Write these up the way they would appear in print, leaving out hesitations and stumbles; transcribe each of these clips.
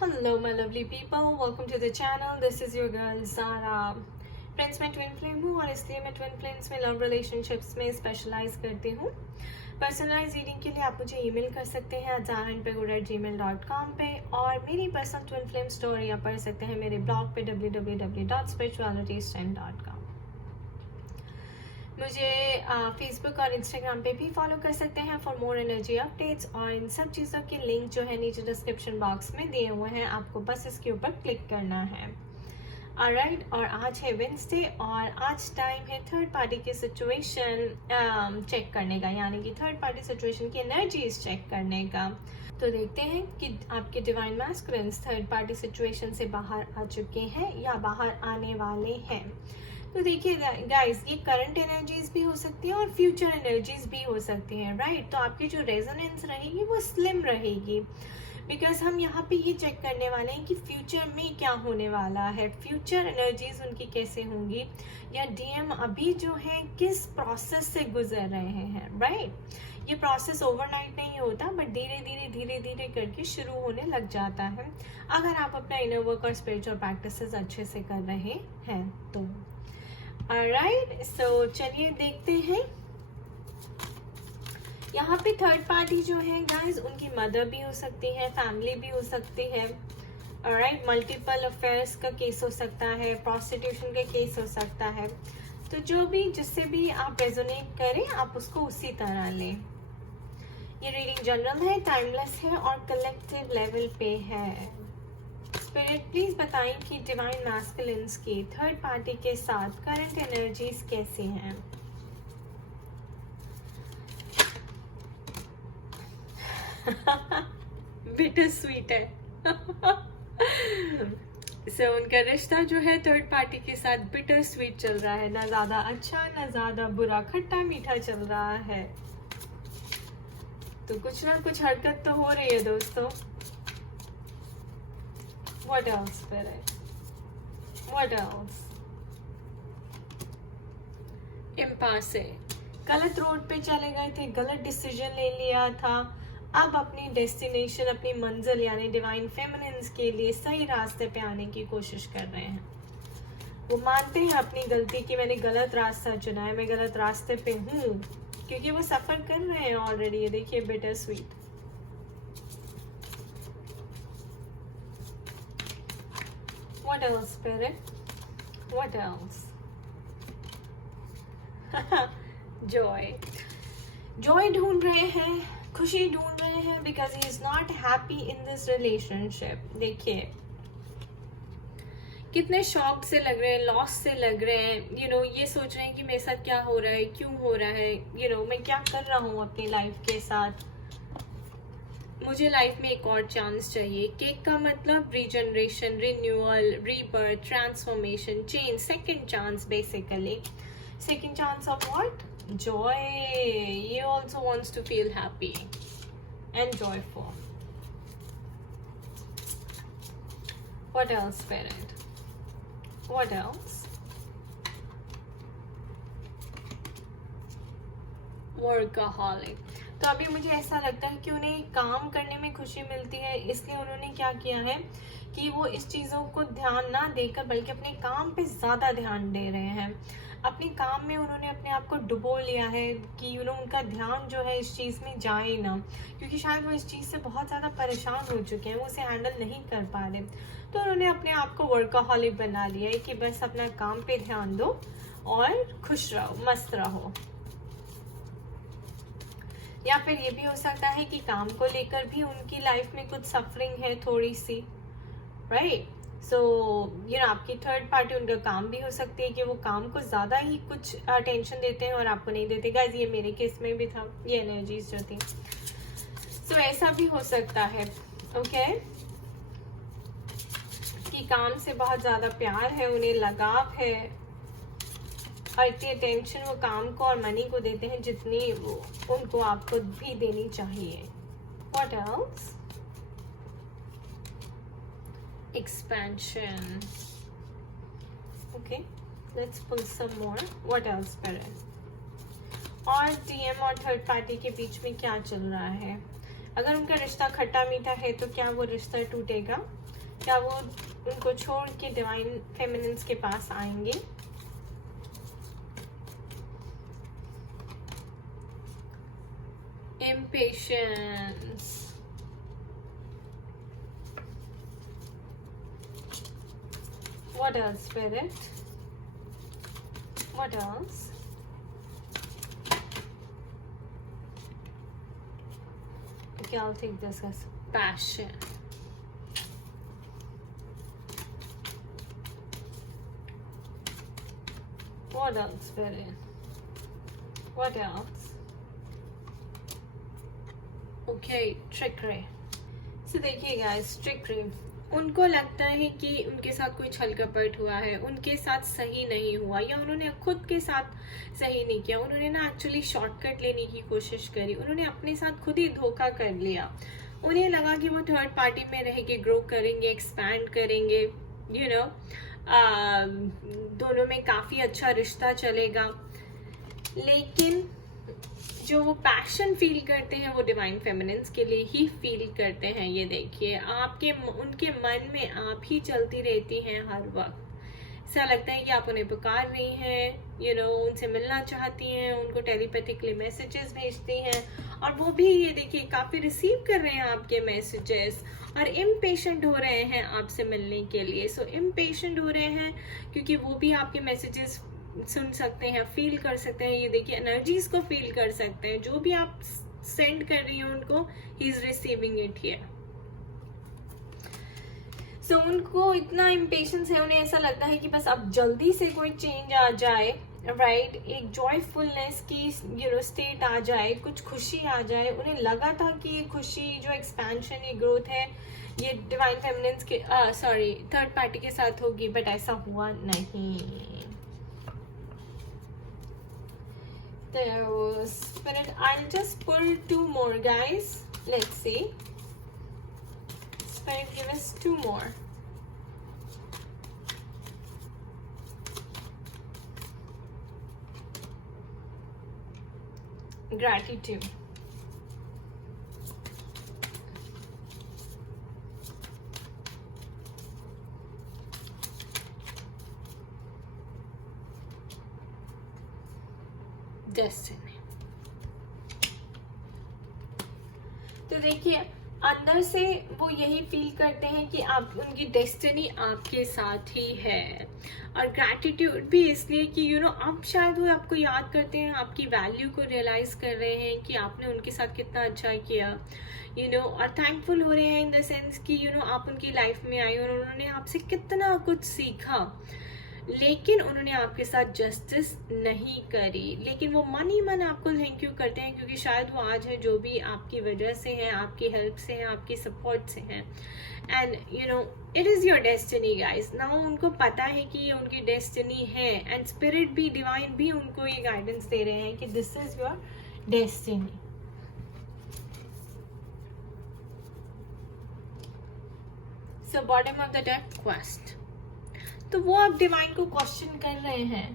Hello my lovely people, welcome to the channel. This is your girl Zara. Friends मैं twin flame हूँ और इसलिए मैं twin flames में लव रिलेशनशिप्स में स्पेशलाइज करती हूँ। पर्सनलाइज रीडिंग के लिए आप मुझे ईमेल कर सकते हैं zarainpegura@gmail.com पे, और मेरी पर्सनल ट्विन फ्लेम स्टोरी आप पढ़ सकते हैं मेरे ब्लॉग पे www.spiritualitystand.com। मुझे फेसबुक और इंस्टाग्राम पे भी फॉलो कर सकते हैं फॉर मोर एनर्जी अपडेट्स, और इन सब चीज़ों के लिंक जो है नीचे डिस्क्रिप्शन बॉक्स में दिए हुए हैं, आपको बस इसके ऊपर क्लिक करना है। ऑलराइट, और आज है वेंसडे और आज टाइम है थर्ड पार्टी की सिचुएशन चेक करने का, यानी कि थर्ड पार्टी सिचुएशन की एनर्जीज चेक करने का। तो देखते हैं कि आपके divine masculines third party situation से बाहर आ चुके हैं या बाहर आने वाले हैं। तो देखिए गाइस, ये करंट एनर्जीज भी हो सकती है और फ्यूचर एनर्जीज भी हो सकती हैं, राइट। तो आपकी जो रेजोनेंस रहेगी वो स्लिम रहेगी, बिकॉज हम यहाँ पे ये चेक करने वाले हैं कि फ्यूचर में क्या होने वाला है, फ्यूचर एनर्जीज उनकी कैसे होंगी, या डीएम अभी जो है किस प्रोसेस से गुजर रहे हैं, राइट। ये प्रोसेस ओवरनाइट नहीं होता, बट धीरे धीरे करके शुरू होने लग जाता है अगर आप अपना इनर वर्क और स्पिरिचुअल प्रैक्टिसेस अच्छे से कर रहे हैं तो। ऑलराइट, सो चलिए देखते हैं। यहाँ पे थर्ड पार्टी जो है गाइस, उनकी मदर भी हो सकती है, फैमिली भी हो सकती है। ऑलराइट, मल्टीपल अफेयर्स का केस हो सकता है, प्रोस्टिट्यूशन का केस हो सकता है। तो जो भी जिससे भी आप रेजोनेट करें आप उसको उसी तरह लें। ये रीडिंग जनरल है, टाइमलेस है और कलेक्टिव लेवल पे है। स्पिरिट प्लीज बताएं कि डिवाइन मैस्कुलिन्स की थर्ड पार्टी के साथ करंट एनर्जीज कैसी हैं। बिटर स्वीट है। so, उनका रिश्ता जो है थर्ड पार्टी के साथ बिटर स्वीट चल रहा है, ना ज्यादा अच्छा ना ज्यादा बुरा, खट्टा मीठा चल रहा है। तो कुछ ना कुछ हरकत तो हो रही है दोस्तों। What else, Spirit? What else? Impasse है, गलत रोड पे चले गए थे, गलत डिसीजन ले लिया था, अब अपनी डेस्टिनेशन, अपनी मंजिल यानी डिवाइन फेमिनिन्स के लिए सही रास्ते पे आने की कोशिश कर रहे हैं। वो मानते हैं अपनी गलती कि मैंने गलत रास्ता चुना है, मैं गलत रास्ते पे हूँ, क्योंकि वो सफर कर रहे हैं ऑलरेडी। ये देखिए bitter sweet. What else, Spirit? What else? Joy. Joy ढूंढ रहे हैं, खुशी ढूंढ रहे हैं, because he is not happy in this relationship. देखिए कितने शॉक से लग रहे हैं, लॉस से लग रहे हैं, ये सोच रहे हैं कि मेरे साथ क्या हो रहा है, क्यों हो रहा है, मैं क्या कर रहा हूँ अपनी लाइफ के साथ, मुझे लाइफ में एक और चांस चाहिए। केक का मतलब regeneration, renewal, rebirth, transformation, change, second chance basically. Second chance of what? Joy. ये also wants to feel happy and joyful. What else parent? What else? Workaholic. तो अभी मुझे ऐसा लगता है कि उन्हें काम करने में खुशी मिलती है, इसलिए उन्होंने क्या किया है कि वो इस चीज़ों को ध्यान ना देकर बल्कि अपने काम पे ज़्यादा ध्यान दे रहे हैं। अपने काम में उन्होंने अपने आप को डुबो लिया है कि उनका ध्यान जो है इस चीज़ में जाए ना, क्योंकि शायद वो इस चीज़ से बहुत ज़्यादा परेशान हो चुके हैं, वो उसे हैंडल नहीं कर पा रहे। तो उन्होंने अपने आप को वर्कaholic बना लिया है कि बस अपना काम पे ध्यान दो और खुश रहो, मस्त रहो। या फिर ये भी हो सकता है कि काम को लेकर भी उनकी लाइफ में कुछ सफरिंग है थोड़ी सी, राइट। सो आपकी थर्ड पार्टी, उनका काम भी हो सकती है कि वो काम को ज़्यादा ही कुछ टेंशन देते हैं और आपको नहीं देते। गाइस, ये मेरे केस में भी था, ये एनर्जीज जो थी। सो ऐसा भी हो सकता है, ओके, कि काम से बहुत ज़्यादा प्यार है, उन्हें लगाव है, और इतनी अटेंशन वो काम को और मनी को देते हैं जितनी वो उनको आपको भी देनी चाहिए। What else? Expansion. Okay, let's pull some more. What else, Spirit? और डीएम और थर्ड पार्टी के बीच में क्या चल रहा है? अगर उनका रिश्ता खट्टा मीठा है तो क्या वो रिश्ता टूटेगा? क्या वो उनको छोड़ के डिवाइन फेमिनिन्स के पास आएंगे? Impatience. What else, Spirit? What else? Okay, I'll take this as passion. What else, Spirit? What else? Okay, trickery. So देखिए guys, trickery. उनको लगता है कि उनके साथ कोई छल कपट हुआ है, उनके साथ सही नहीं हुआ, या उन्होंने खुद के साथ सही नहीं किया, उन्होंने ना एक्चुअली शॉर्टकट लेने की कोशिश करी, उन्होंने अपने साथ खुद ही धोखा कर लिया। उन्हें लगा कि वो थर्ड पार्टी में रह के ग्रो करेंगे, एक्सपैंड करेंगे, दोनों में काफ़ी अच्छा रिश्ता चलेगा, लेकिन जो वो पैशन फील करते हैं वो डिवाइन फेमिनिन्स के लिए ही फील करते हैं। ये देखिए, उनके मन में आप ही चलती रहती हैं हर वक्त। ऐसा लगता है कि आप उन्हें पुकार रही हैं, उनसे मिलना चाहती हैं, उनको टेलीपैथिकली मैसेजेस भेजती हैं, और वो भी ये देखिए काफ़ी रिसीव कर रहे हैं आपके मैसेजेस, और इम्पेशेंट हो रहे हैं आपसे मिलने के लिए। सो इम्पेशेंट हो रहे हैं क्योंकि वो भी आपके मैसेजेस सुन सकते हैं, फील कर सकते हैं। ये देखिए, एनर्जीज को फील कर सकते हैं, जो भी आप सेंड कर रही हैं उनको, he is receiving it here. So उनको इतना इम्पेशेंस है, उन्हें ऐसा लगता है कि बस अब जल्दी से कोई चेंज आ जाए, राइट, एक जॉयफुलनेस की स्टेट आ जाए, कुछ खुशी आ जाए। उन्हें लगा था कि ये खुशी, जो एक्सपेंशन, ये ग्रोथ है, ये डिवाइन फेमिनिन्स के थर्ड पार्टी के साथ होगी, बट ऐसा हुआ नहीं। So, Spirit, I'll just pull two more, guys. Let's see. Spirit, give us two more. Gratitude. Destiny. तो देखिए, अंदर से वो यही फील करते हैं कि आप, उनकी डेस्टिनी आपके साथ ही है। और ग्रैटिट्यूड भी इसलिए कि आप शायद वो आपको याद करते हैं, आपकी वैल्यू को रियलाइज कर रहे हैं कि आपने उनके साथ कितना अच्छा किया, और थैंकफुल हो रहे हैं इन द सेंस कि आप उनकी लाइफ में आई और उन्होंने आपसे कितना कुछ सीखा, लेकिन उन्होंने आपके साथ जस्टिस नहीं करी। लेकिन वो मन ही मन आपको थैंक यू करते हैं, क्योंकि शायद वो आज है जो भी आपकी वजह से हैं, आपकी हेल्प से हैं, आपकी सपोर्ट से हैं। And it is your destiny guys. Now उनको पता है कि ये उनकी डेस्टिनी है, एंड स्पिरिट भी, डिवाइन भी उनको ये गाइडेंस दे रहे हैं कि this is your destiny. So bottom of the deck, quest. तो वो अब डिवाइन को क्वेश्चन कर रहे हैं,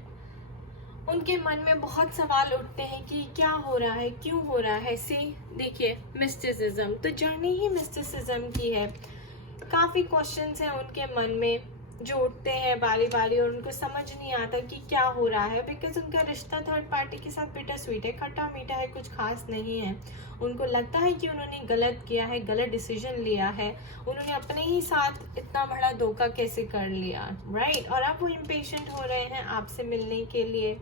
उनके मन में बहुत सवाल उठते हैं कि क्या हो रहा है, क्यों हो रहा है। से देखिए, मिस्टिसिज्म, तो जर्नी ही मिस्टिसिज्म की है। काफ़ी क्वेश्चंस हैं उनके मन में जो उठते हैं बारी बारी, और उनको समझ नहीं आता कि क्या हो रहा है, बिकॉज उनका रिश्ता थर्ड पार्टी के साथ बिटर स्वीट है, खट्टा मीठा है, कुछ खास नहीं है। उनको लगता है कि उन्होंने गलत किया है, गलत डिसीजन लिया है, उन्होंने अपने ही साथ इतना बड़ा धोखा कैसे कर लिया, राइट। और अब वो इम्पेशेंट हो रहे हैं आपसे मिलने के लिए,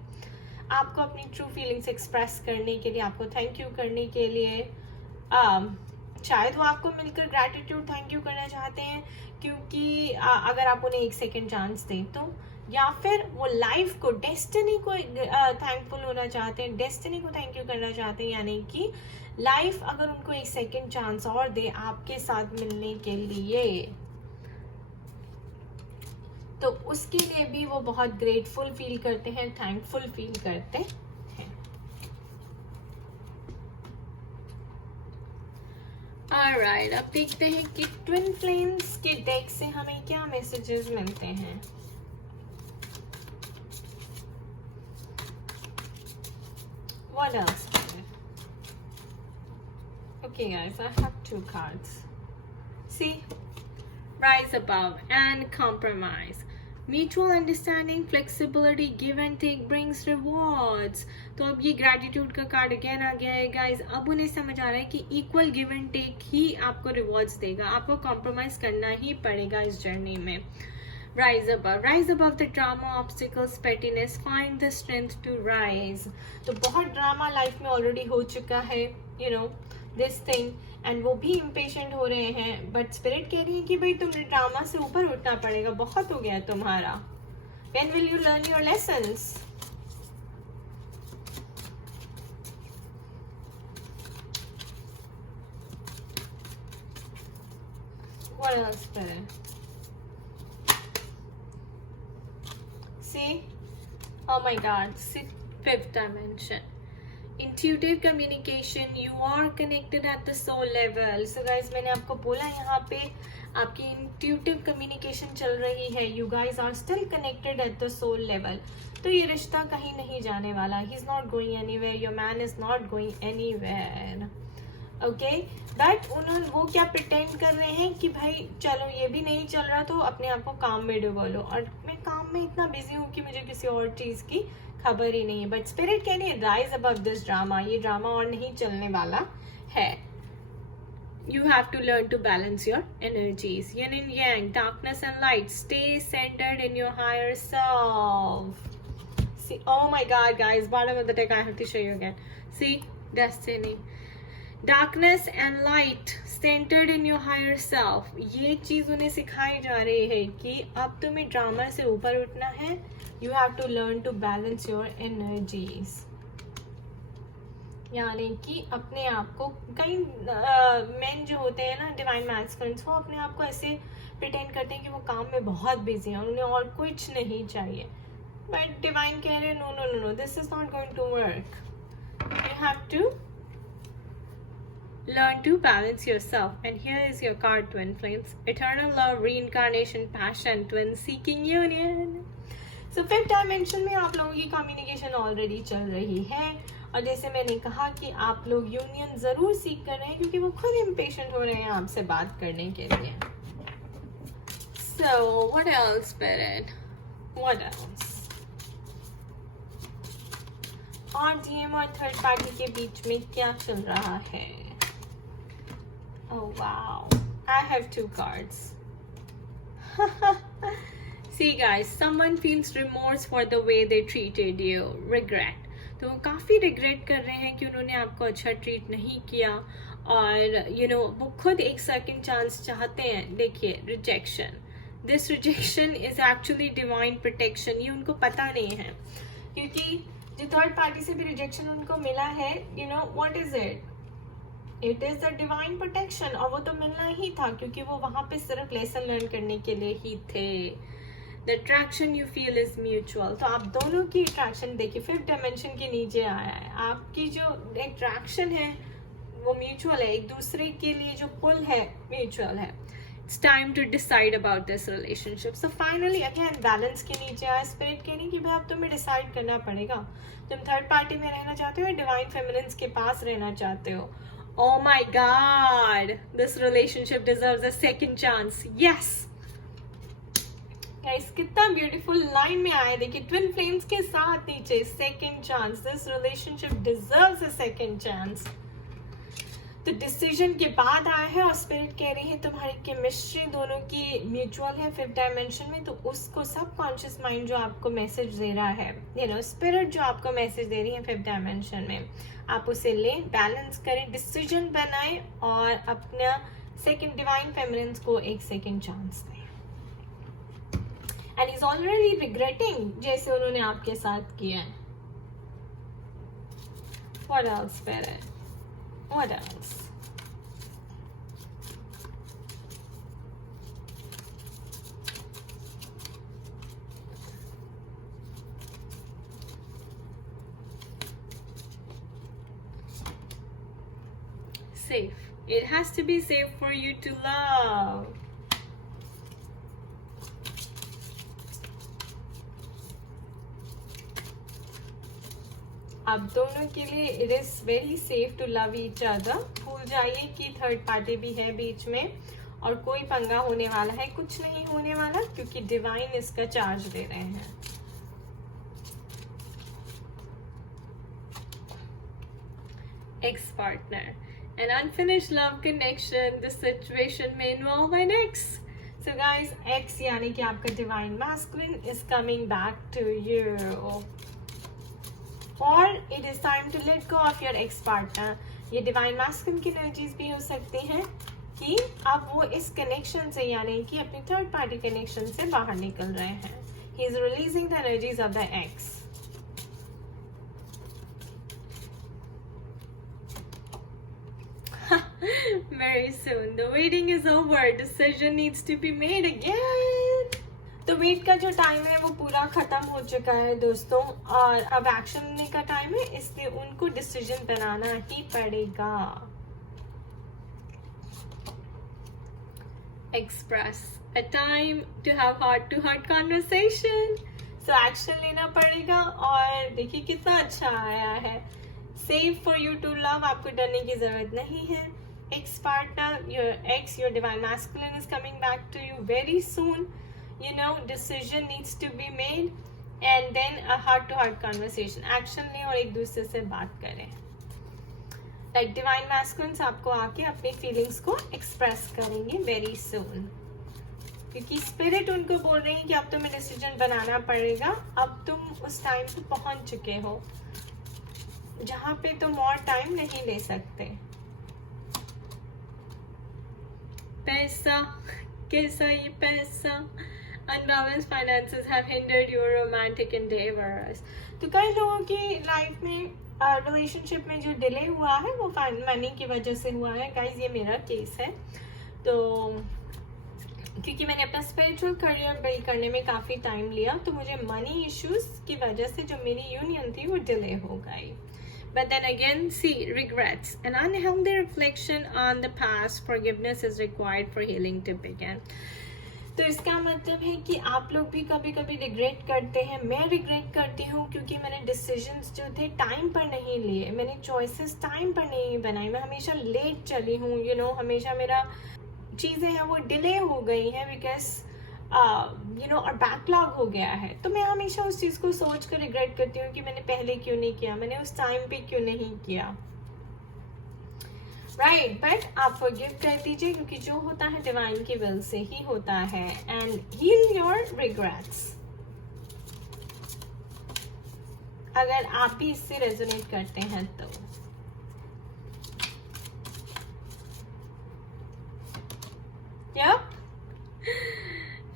आपको अपनी ट्रू फीलिंग्स एक्सप्रेस करने के लिए, आपको थैंक यू करने के लिए। शायद वो आपको मिलकर ग्रैटिट्यूड थैंक यू करना चाहते हैं, क्योंकि अगर आप उन्हें एक सेकेंड चांस दें तो, या फिर वो लाइफ को, डेस्टिनी को थैंकफुल होना चाहते हैं, डेस्टिनी को थैंक यू करना चाहते हैं, यानी कि लाइफ अगर उनको एक सेकेंड चांस और दे आपके साथ मिलने के लिए, तो उसके लिए भी वो बहुत ग्रेटफुल फील करते हैं, थैंकफुल फील करते हैं। ऑलराइट, अब देखते हैं कि ट्विन फ्लेम्स के डेक से हमें क्या मैसेजेस मिलते हैं। What else? Okay guys, I have 2 cards. See, rise above and compromise. Mutual understanding, flexibility, give and take brings rewards. तो अब ये ग्रेटिट्यूड का कार्ड अगेन आ गया है गाइज. अब उन्हें समझ आ रहा है कि इक्वल गिव एंड टेक ही आपको रिवॉर्ड्स देगा. आपको कॉम्प्रोमाइज करना ही पड़ेगा इस जर्नी में. Rise above the drama, obstacles, pettiness, find the strength to rise. तो बहुत ड्रामा लाइफ में ऑलरेडी हो चुका है, you know, this thing, and वो भी impatient हो रहे हैं, but spirit कह रही है कि भाई तुम्हें ड्रामा से ऊपर उठना पड़ेगा, बहुत हो गया है तुम्हारा. When will you learn your lessons? What else, spirit? See, oh my god, see, 5th dimension, intuitive communication, you are connected at the soul level. So guys, मैंने आपको बोला यहाँ पे आपकी intuitive communication चल रही है. You guys are still connected at the soul level. तो ये रिश्ता कहीं नहीं जाने वाला. He's not going anywhere. Your man is not going anywhere. Okay, but उन्होंने वो क्या प्रिटेंड कर रहे हैं कि भाई चलो ये भी नहीं चल रहा तो अपने आप को काम में डुबो लो. और मैं काम में इतना बिजी हूँ कि मुझे किसी और चीज की खबर ही नहीं है. बट स्पिरिट कह रही है राइज अबव दिस ड्रामा. ये ड्रामा और नहीं चलने वाला है. You have to learn to balance your energies. Yin and yang, darkness and light. Stay centered in your higher self. See, oh my god guys, bottom of the deck I have to show you again. See, destiny. Darkness and light centred in your higher self. ये चीज उन्हें सिखाई जा रही है कि अब तुम्हें ड्रामा से ऊपर उठना है. You have to learn to balance your energies. यानी कि अपने आप को कई मेन जो होते हैं ना डिवाइन मैस्कुलिन्स, वो अपने आप को ऐसे प्रिटेंड करते हैं कि वो काम में बहुत बिजी हैं, उन्हें और कुछ नहीं चाहिए. बट डिवाइन कह रहे हैं no no no no, this is not going to work. You have to learn to balance yourself. And here is your card, twin flames. Eternal love, reincarnation, passion, twin seeking union. So 5th dimension में आप लोगों की communication already चल रही है. और जैसे मैंने कहा कि आप लोग यूनियन जरूर सीख कर रहे हैं क्योंकि वो खुद impatient हो रहे हैं आपसे बात करने के लिए. So what else, Spirit? What else? और DM और थर्ड पार्टी के बीच में क्या चल रहा है? Oh wow, I have 2 cards. See guys, someone feels remorse for the way they treated you. Regret. तो वो काफ़ी रिग्रेट कर रहे हैं कि उन्होंने आपको अच्छा ट्रीट नहीं किया. और you know, वो खुद एक सेकंड चांस चाहते हैं. देखिए, rejection. This rejection is actually divine protection. ये उनको पता नहीं है क्योंकि जो थर्ड पार्टी से भी रिजेक्शन उनको मिला है, you know what is it? It is the divine protection. और वो तो मिलना ही था क्योंकि वो वहां पे सिर्फ लेसन लर्न करने के लिए ही थे. The attraction you feel is mutual. तो आप दोनों की अट्रैक्शन देखिए 5th डायमेंशन के नीचे आया है. आपकी जो अट्रैक्शन है वो म्यूचुअल है. एक दूसरे के लिए जो पुल है म्यूचुअल है. It's time to decide about this relationship. So finally again balance के नीचे आया. स्पिरिट कह रही कि भाई अब तुम्हें डिसाइड करना पड़ेगा. तुम थर्ड पार्टी में रहना चाहते हो या डिवाइन फेमिनिन्स के पास रहना चाहते हो. Oh my god, this relationship deserves a second chance. Yes. Guys, कितना beautiful line में आया. देखिए twin flames के साथ नीचे second chance. This relationship deserves a second chance. तो डिसीजन के बाद आया है और स्पिरिट कह रही है तुम्हारी केमिस्ट्री दोनों की म्यूचुअल है 5th डायमेंशन में. तो उसको सबकॉन्शियस माइंड जो आपको मैसेज दे रहा है, यू नो स्पिरिट जो आपको मैसेज दे रही है 5th डायमेंशन में, आप उसे लें, बैलेंस करें, डिसीजन बनाएं और अपना सेकंड डिवाइन फेमिनिन्स को एक सेकंड चांस दें. एंड इज ऑलरेडी रिग्रेटिंग जैसे उन्होंने आपके साथ किया है. What else spirit? What else? Safe. It has to be safe for you to love. आप दोनों के लिए it is very safe to love each other. हु भूल जाइए कि थर्ड पार्टी भी है बीच में और कोई पंगा होने वाला है, कुछ नहीं होने वाला, क्योंकि डिवाइन इसका चार्ज दे रहे हैं। Ex partner, an unfinished love connection, the situation may involve an ex. So guys, ex यानी कि आपका divine masculine is coming back to you, or it is time to let go of your ex partner. ये divine masculine की energies भी हो सकती हैं कि अब वो इस कनेक्शन से यानी कि अपनी थर्ड पार्टी कनेक्शन से बाहर निकल रहे हैं। He is releasing the energies of the ex. Very soon the waiting is over, decision needs to be made again. तो वेट का जो टाइम है वो पूरा खत्म हो चुका है दोस्तों, और अब एक्शन लेने का टाइम है, इसलिए उनको डिसीजन बनाना ही पड़ेगा। Express a time to have heart-to-heart conversation. So action लेना पड़ेगा, और देखिए कितना अच्छा आया है। Safe for you to love, आपको डरने की जरूरत नहीं है। Ex partner, your ex, your divine masculine is coming back to you very soon. You know, decision needs to be made, and then a heart-to-heart conversation. Action लें और एक दूसरे से बात करें। Like divine masculines आपको आके अपनी फीलिंग्स को एक्सप्रेस करेंगे वेरी सून, क्योंकि स्पिरिट उनको बोल रही है कि अब तुम्हें डिसीजन बनाना पड़ेगा। अब तुम उस टाइम पे पहुंच चुके हो जहां पे तुम और टाइम नहीं ले सकते। पैसा कैसा, ये पैसा, unbalanced finances have hindered your romantic endeavors. तो कई लोगों की लाइफ में रिलेशनशिप में जो डिले हुआ है वो मनी की वजह से हुआ है। गाइज ये मेरा केस है, तो क्योंकि मैंने अपना स्पिरिचुअल करियर बिल्ड करने में काफ़ी टाइम लिया, तो मुझे मनी इश्यूज की वजह से जो मेरी यूनियन थी वो डिले हो गई। But then again, see, regrets, an unhealthy reflection on the past, forgiveness is required for healing to begin. तो इसका मतलब है कि आप लोग भी कभी कभी रिग्रेट करते हैं। मैं रिग्रेट करती हूँ क्योंकि मैंने डिसीजंस जो थे टाइम पर नहीं लिए, मैंने चॉइसेस टाइम पर नहीं बनाई, मैं हमेशा लेट चली हूँ। यू नो, हमेशा मेरा चीज़ें हैं वो डिले हो गई हैं बिकॉज यू नो, और बैकलॉग हो गया है। तो मैं हमेशा उस चीज़ को सोच कर रिग्रेट करती हूँ कि मैंने पहले क्यों नहीं किया, मैंने उस टाइम पे क्यों नहीं किया। राइट, बट आप फॉरगिव कर दीजिए, क्योंकि जो होता है डिवाइन की विल से ही होता है। And heal your regrets. अगर आप भी इससे रेजोनेट करते हैं तो yep,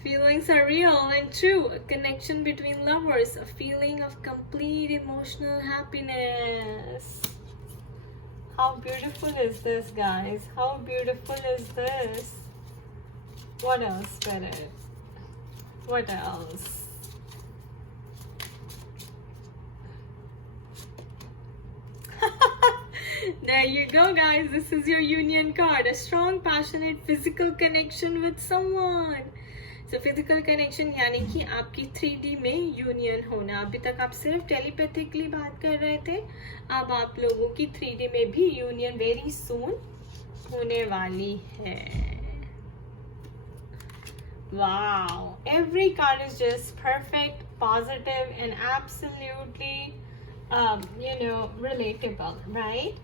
feelings are real and true. A connection between lovers, a feeling of complete emotional happiness. How beautiful is this, guys? How beautiful is this? What else, Spirit? What else? There you go, guys. This is your union card. A strong, passionate, physical connection with someone. So physical connection यानी कि आपकी 3D में union होना। अभी तक आप सिर्फ telepathically बात कर रहे थे, अब आप लोगों की 3D में भी यूनियन वेरी सून होने वाली है। Wow, every card is just perfect, positive, and absolutely, you know, relatable, right?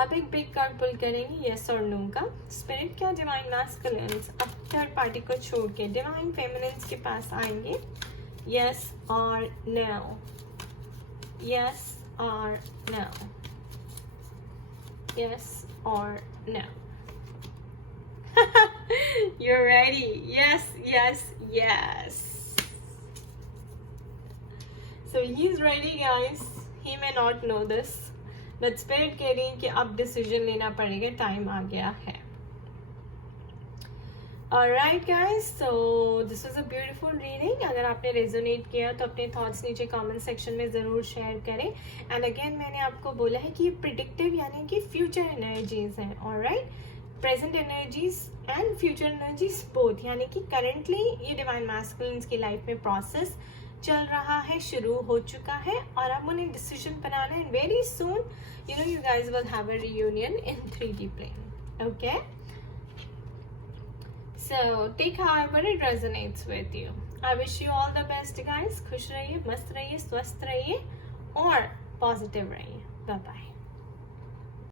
अब एक बिग कार्ड पुल करेंगे यस और नो का। स्पिरिट क्या डिवाइन मैस्कुलिन्स अब थर्ड पार्टी को छोड़ के डिवाइन फेमिनिन्स के पास आएंगे। यस और नो, यस और नो, यस और no. You're ready. Yes, yes, yes. So he's ready, guys. He may not know this. But spirit कह रही है कि अब डिसीजन लेना पड़ेगा, टाइम आ गया है। Alright guys, so this was a beautiful reading. अगर आपने रेजोनेट किया तो अपने थॉट्स नीचे कमेंट सेक्शन में ज़रूर शेयर करें। एंड अगेन मैंने आपको बोला है कि ये प्रिडिक्टिव यानी कि फ्यूचर एनर्जीज हैं। Alright, present energies and future energies both, यानी कि करेंटली ये डिवाइन मैस्कुलिन्स की लाइफ में प्रोसेस चल रहा है, शुरू हो चुका है और अब उन्हें डिसीजन बनाना है. Very soon you guys will have a reunion in 3D plane. Okay, so take however it resonates with you. I wish you all the best guys. खुश रहिए, मस्त रहिए, स्वस्थ रहिए और पॉजिटिव रहिए. Bye bye.